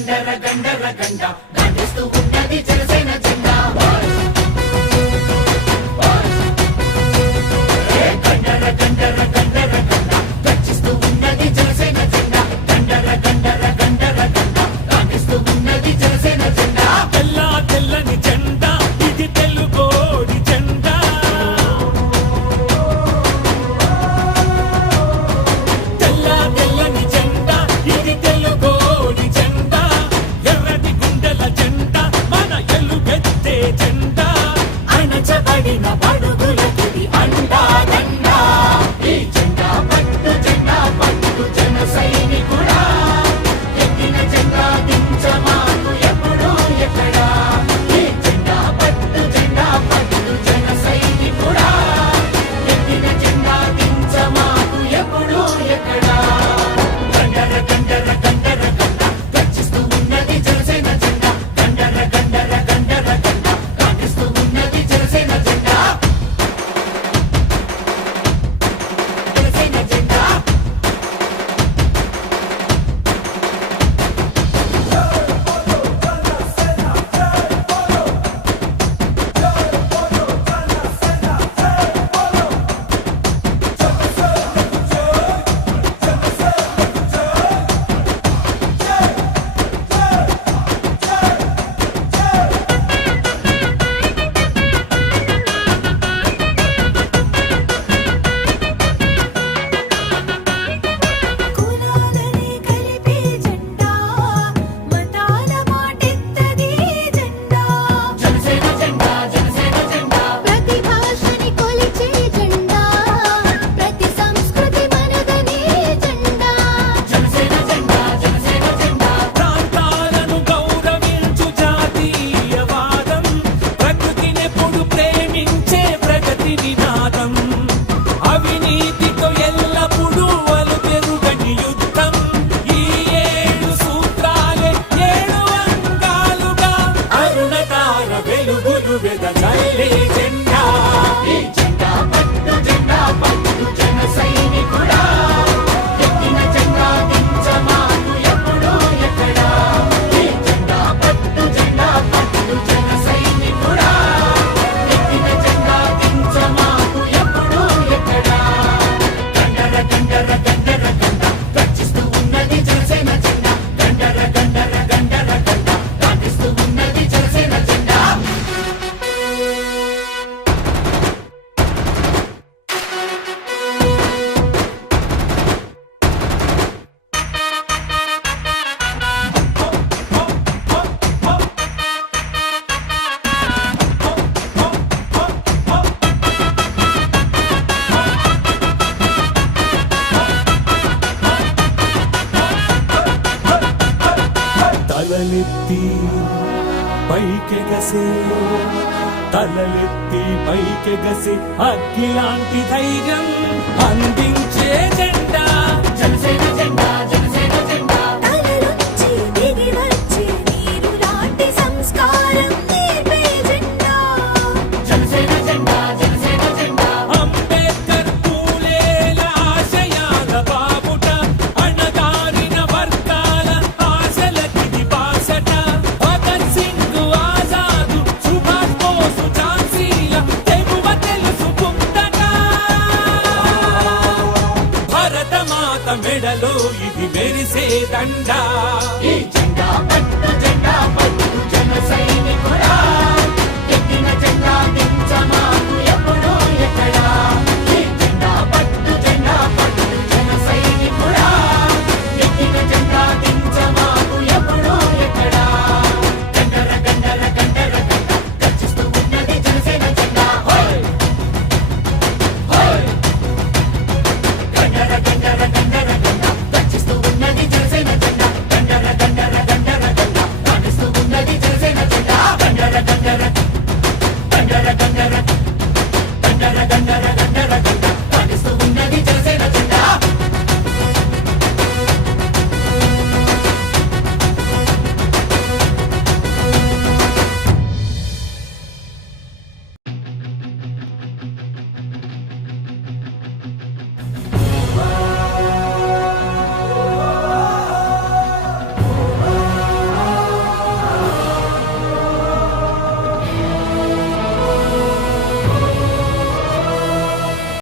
గండర గండర గండ గాంధిస్తూ ఉన్నది జనసేన జెండా గండర గండర గండర గండ గర్జిస్తూ ఉన్నది జనసేన జెండా గండర గండర గండర గండ గాంధిస్తూ ఉన్నది జనసేన జెండా తెల్ల తెల్లని జెండా ఇది తెలుగోడి జెండా తెల్ల తెల్లని జెండా ఇది తెలుగోడి జెండా ఎర్రటి గుండెల జెండా మన ఎలుగెత్తే జెండా అణచబడిన బడుగులకి అండా దండా ఈ జెండా పట్టు జన సైనికుడా ఎక్కిన జెండా దించమాకు ఎప్పుడు ఎక్కడా ఈ జెండా పట్టు జన సైనికుడా ఎక్కిన జెండా దించమాకు ఎప్పుడు ఎక్కడా గండర గండర గండర గండ గర్జిస్తూ ఉన్నది జనసేన జెండా గండర గండర గండర గండ గాంధిస్తూ ఉన్నది జనసేన జెండా జనసేన జెండా కులాలని కలిపే జెండా మతాల మాటెత్తది జెండా జనసేన జెండా జనసేన జెండా ప్రతి భాషని కొలిచే జెండా ప్రతి సంస్కృతి మనదనే జెండా జనసేన జెండా జనసేన జెండా ప్రాంతాలను గౌరవించు జాతీయవాదం ప్రకృతినెప్పుడు ప్రేమించే ప్రగతి నినాదం అవినీతితో ఎల్లప్పుడూ అలుపెరుగని యుద్ధం ఈ 7 సూత్రాలే 7 అంగాలుగా అరుణతార వెలుగులు వెదజల్లే జెండా ఈ జెండా పట్టు జన సైనికుడా ఎక్కిన జెండా దించమాకు ఎప్పుడు ఎక్కడా ఈ జెండా పట్టు జన సైనికుడా ఎక్కిన జెండా దించమాకు ఎప్పుడు ఎక్కడా గండర గండర గండర గండ గర్జిస్తూ ఉన్నది జనసేన జెండా గండర గండర గండర గండ గాంధిస్తూ ఉన్నది జనసేన జెండా తలలెత్తి పైకెగసే తలలెత్తి పైకెగసే అగ్గిలాంటి ధైర్యం అందించే జెండా జనసేన జెండా జనసేన జెండా తలలోంచి దిగి వచ్చే నీరు లాంటి సంస్కారం నేర్పే జెండా జనసేన జెండా జనసేన జెండా అంబేద్కర్ పూలేల ఆశయాల బాబుట అణగారిన వర్గాల ఆశలకిది బాసట భగత్ సింగ్ ఆజాదు సుభాష్ బోసు ఝాన్సీల తెగువ తెలుసుకుందట భరత మాత మెడలో ఇది మెరిసే దండ ఈ జెండా